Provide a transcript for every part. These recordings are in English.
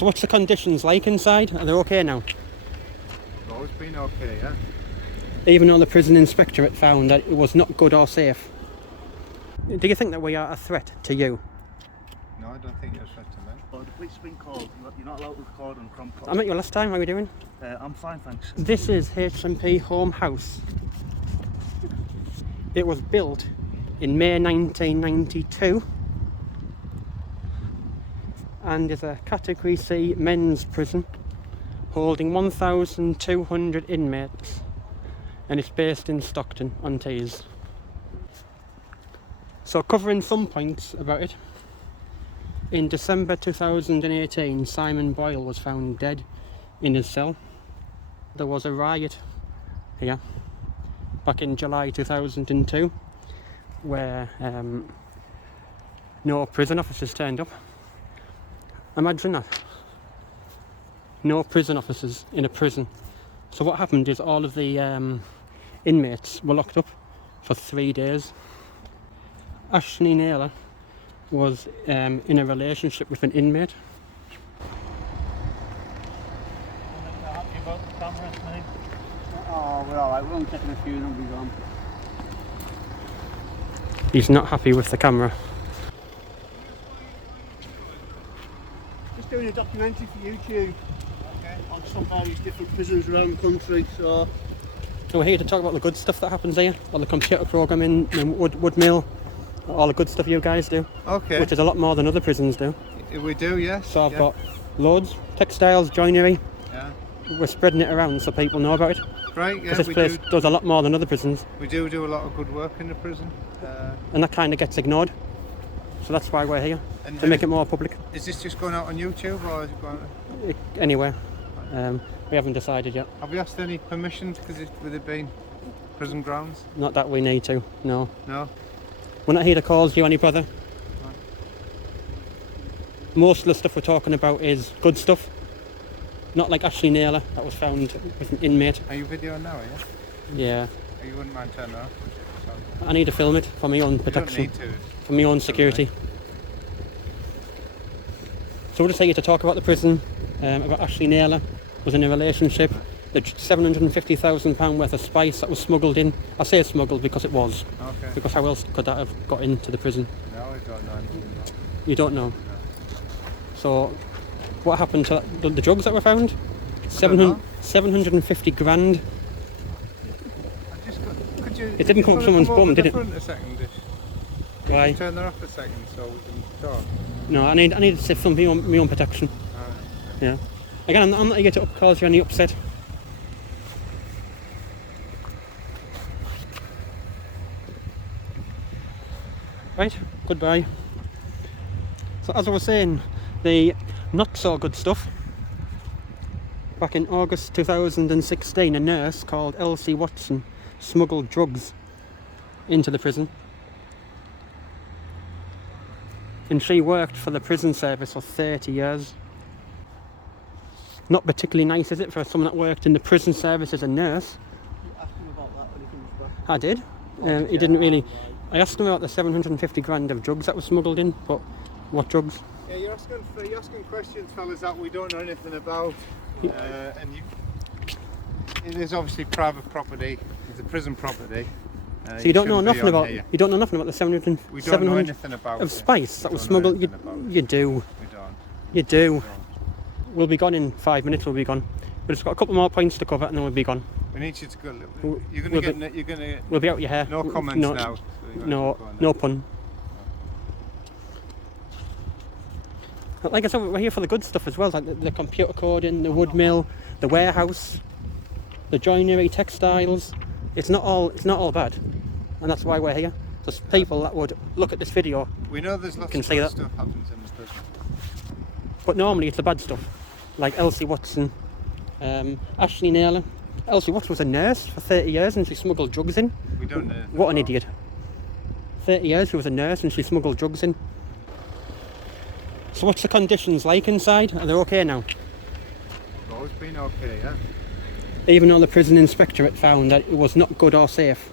So what's the conditions like inside? Are they okay now? It's always been okay, yeah. Even though the prison inspectorate found that it was not good or safe. Do you think that we are a threat to you? No, I don't think you're a threat to me. Oh, the police have been called. You're not allowed to record on crump I met you last time, how are you doing? I'm fine, thanks. This is HMP Holme house. It was built in May 1992 and is a Category C men's prison holding 1,200 inmates, and it's based in Stockton on Tees. So covering some points about it, in December 2018 Simon Boyle was found dead in his cell. There was a riot here back in July 2002 where no prison officers turned up. Imagine that. No prison officers in a prison. So what happened is all of the inmates were locked up for 3 days. Ashley Naylor was in a relationship with an inmate. Oh, we're alright, we're only taking a few and we'll be gone. He's not happy with the camera. Just doing a documentary for YouTube. Okay. On some various different prisons around the country, so... So we're here to talk about the good stuff that happens here, all the computer programming in Woodmill, all the good stuff you guys do. Okay. Which is a lot more than other prisons do. We do, yes. So I've got loads, textiles, joinery. Yeah. We're spreading it around so people know about it. Right, yeah, This place does a lot more than other prisons. We do a lot of good work in the prison. And that kind of gets ignored. So that's why we're here, to make it more public. Is this just going out on YouTube or is it going anywhere. We haven't decided yet. Have you asked any permission because with it being prison grounds? Not that we need to, no. No? We're not here to cause you any bother. Right. Most of the stuff we're talking about is good stuff. Not like Ashley Naylor that was found with an inmate. Are you videoing now, are you? Yeah. You wouldn't mind turning off? I need to film it for my own protection. You don't need to. For my own security. So we're just here to talk about the prison, about Ashley Naylor was in a relationship, the £750,000 worth of spice that was smuggled in. I say smuggled because it was. Okay. Because how else could that have got into the prison? No, I don't know anything about it. You don't know? No. So what happened to the drugs that were found? 750 grand. Could you, It didn't come up someone's bum, did it? Front a second, Why? turn that off a second so we can talk. No, I need to say for my own protection. Yeah. Again, I'm not here to cause you any upset. Right, goodbye. So as I was saying, the not so good stuff. Back in August 2016, a nurse called Elsie Watson smuggled drugs into the prison. And she worked for the prison service for 30 years. Not particularly nice, is it, for someone that worked in the prison service as a nurse? Ask him about that when he comes back. I did. He didn't really... I asked him about the 750 grand of drugs that was smuggled in, but what drugs? Yeah, you're asking questions, fellas, that we don't know anything about. And it is obviously private property. It's a prison property. So you don't know nothing about here. you don't know nothing about the 700 We don't know anything about of spice that was smuggled. You do. We don't. You do. We'll be gone in 5 minutes. We'll be gone. We've just got a couple more points to cover, and then we'll be gone. We need you to go. We'll be out your hair. No comments now. So no pun. But like I said, we're here for the good stuff as well, like the computer coding, the wood mill, the warehouse, the joinery, textiles. It's not all bad, and that's why we're here. There's people that would look at this video. We know there's lots can of see good that. stuff happens in this prison. But normally it's the bad stuff, like Elsie Watson, Ashley Naylor. Elsie Watson was a nurse for 30 years and she smuggled drugs in. We don't know. What an idiot. 30 years she was a nurse and she smuggled drugs in. So what's the conditions like inside? Are they okay now? It's always been okay, yeah. Even though the prison inspectorate found that it was not good or safe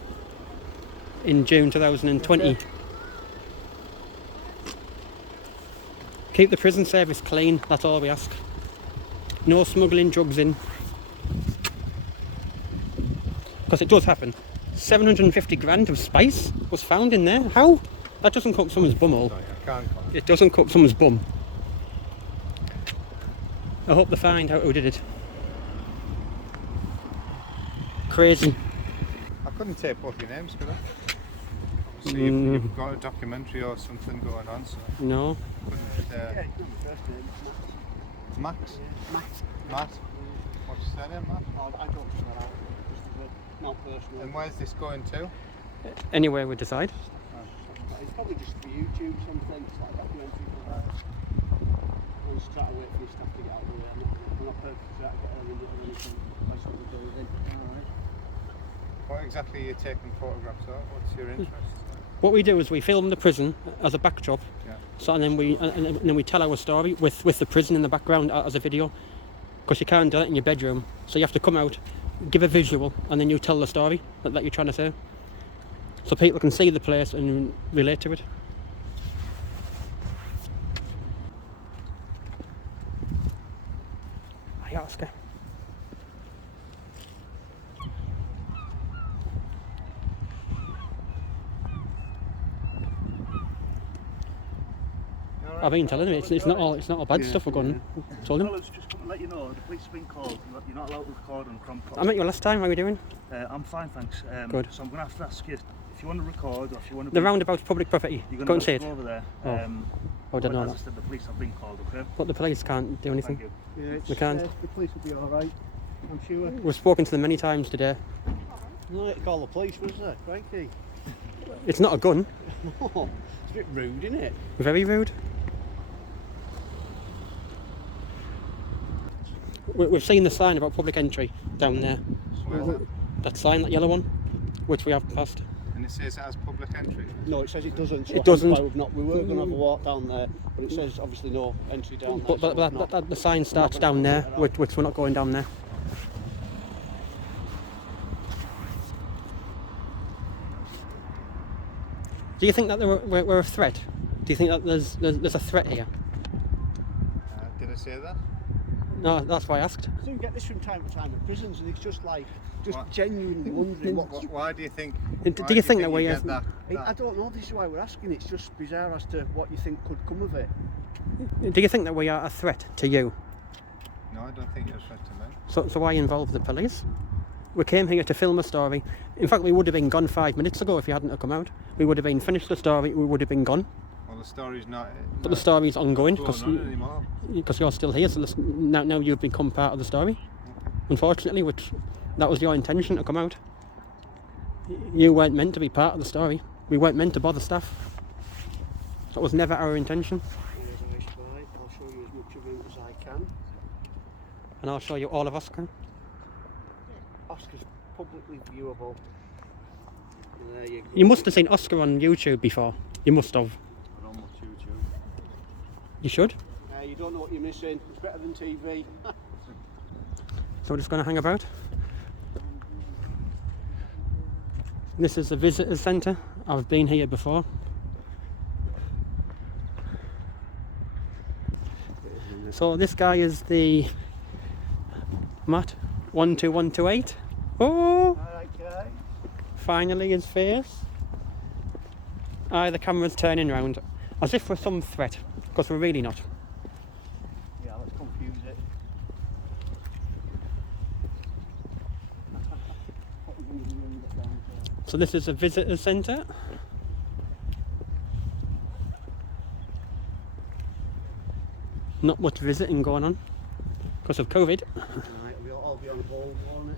in June 2020. Keep the prison service clean, that's all we ask. No smuggling drugs in. Because it does happen. 750 grand of spice was found in there. How? That doesn't cut someone's bum hole. Sorry, I can't comment. It doesn't cut someone's bum. I hope they find out who did it. Crazy. I couldn't take both your names, could I? Obviously, you've got a documentary or something going on, so No. couldn't. Yeah, it's not my first name. It's Max? Matt. Matt? What's your surname, Matt? Oh, I don't know that. Just as a not personal. And where's this going to? Anywhere we decide. It's probably just for YouTube something. It's like a documentary for that. I'm just trying to wait for this stuff to get out of the way. I'm not perfect to get her in or anything. That's what we're doing. Alright. What exactly are you taking photographs of? What's your interest? What we do is we film the prison as a backdrop. Yeah. So and then we tell our story with the prison in the background as a video. Because you can't do that in your bedroom. So you have to come out, give a visual, and then you tell the story that you're trying to say. So people can see the place and relate to it. Hi, Oscar. I've been telling him it's not all bad stuff we're going. Told him. Fellas, just come and let you know, the police have been called. You're not allowed to record on Crom I met you last time. How are you doing? I'm fine, thanks. Good. So I'm going to have to ask you if you want to record or if you want to. The roundabout's public property. You're Go going and to see have it. to go over there. I don't know as that. I said, the police have been called. Okay. But the police can't do anything. Thank you. Yeah, We can't. The police will be all right. I'm sure. We've spoken to them many times today. No, to call the police, was there? Crikey. It's not a gun. It's a bit rude, isn't it? Very rude. We've seen the sign about public entry down there. Where's that? That sign, that yellow one, which we have passed. And it says it has public entry. No, it says it doesn't. So It doesn't. hence why we were going to have a walk down there, but it says obviously no entry down there. But so we've not- the sign starts down there, which we're not going down there. Do you think that we're a threat? Do you think that there's a threat here? Did I say that? No, that's why I asked. I do get this from time to time at prisons, and it's just like, What? genuinely wondering Why do you think? Do you think that we you have- get I don't know, this is why we're asking, it's just bizarre as to what you think could come of it. Do you think that we are a threat to you? No, I don't think you're a threat to me. So why involve the police? We came here to film a story. In fact, we would have been gone 5 minutes ago if you hadn't have come out. We would have been finished the story. We would have been gone. Well, the story's not. But the story's ongoing going on anymore. because you're still here. So now you've become part of the story. Unfortunately, which that was your intention to come out. You weren't meant to be part of the story. We weren't meant to bother staff. That was never our intention. I'll show you as much of him as I can. And I'll show you all of Oscar. Oscar's publicly viewable. There you go. You must have seen Oscar on YouTube before. You must have. I don't watch YouTube. You should. You don't know what you're missing. It's better than TV. So we're just going to hang about. This is the visitor centre. I've been here before. So this guy is the Matt 12128. Oh, Alright, guys. finally his face. Aye, the camera's turning round as if we're some threat, because we're really not. Yeah, let's confuse it. So this is a visitor centre. Not much visiting going on because of COVID. Right, we'll all be on hold, won't it?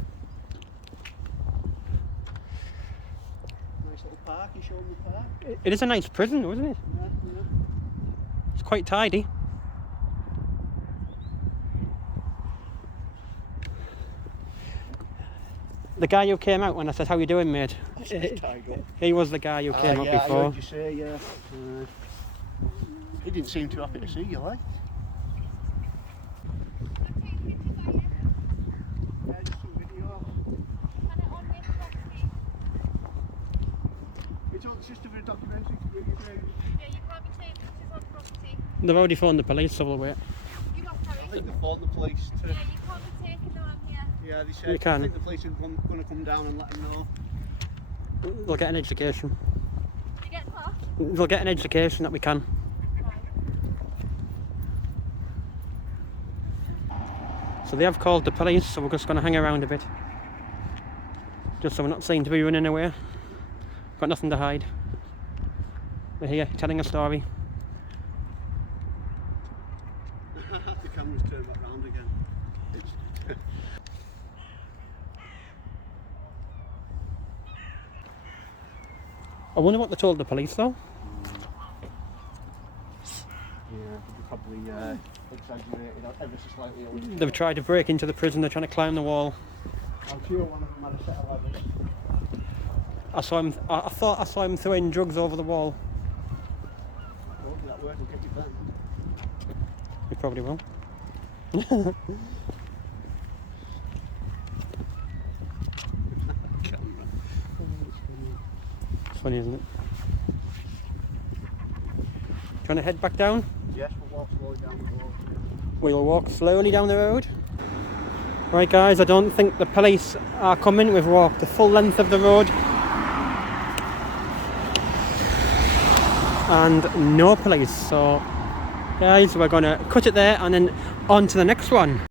Nice little park, you showing the park? It is a nice prison, though, isn't it? Yeah, yeah. It's quite tidy. The guy who came out when I said, "How you doing, mate?" He was the guy who came up yeah, before. I heard you say, yeah. He didn't seem too happy to see you, like. Yeah, just some video. It's just a bit of documentary to really do. Yeah, you can't be taking pictures on property. They've already phoned the police, so we'll wait. You got carry. think they phoned the police to... Yeah, you can't be taking them on here. Yeah, they said, You can. I think the police are going to come down and let them know. They'll get an education. You get what? They'll get an education that we can. So they have called the police, so we're just going to hang around a bit. Just so we're not seen to be running away. Got nothing to hide. We're here telling a story. The camera's turned back round again. I wonder what they told the police though. Yeah, they probably exaggerated ever so slightly. They've tried to break into the prison, they're trying to climb the wall. I'm sure one of them had a set of ladders. I thought I saw him throwing drugs over the wall. Hopefully that word will get you banned. He probably will. It's funny, isn't it? Trying to head back down? Yes, we'll walk slowly down the road. We'll walk slowly down the road. Right guys, I don't think the police are coming. We've walked the full length of the road. And no police, so guys, we're going to cut it there and then on to the next one.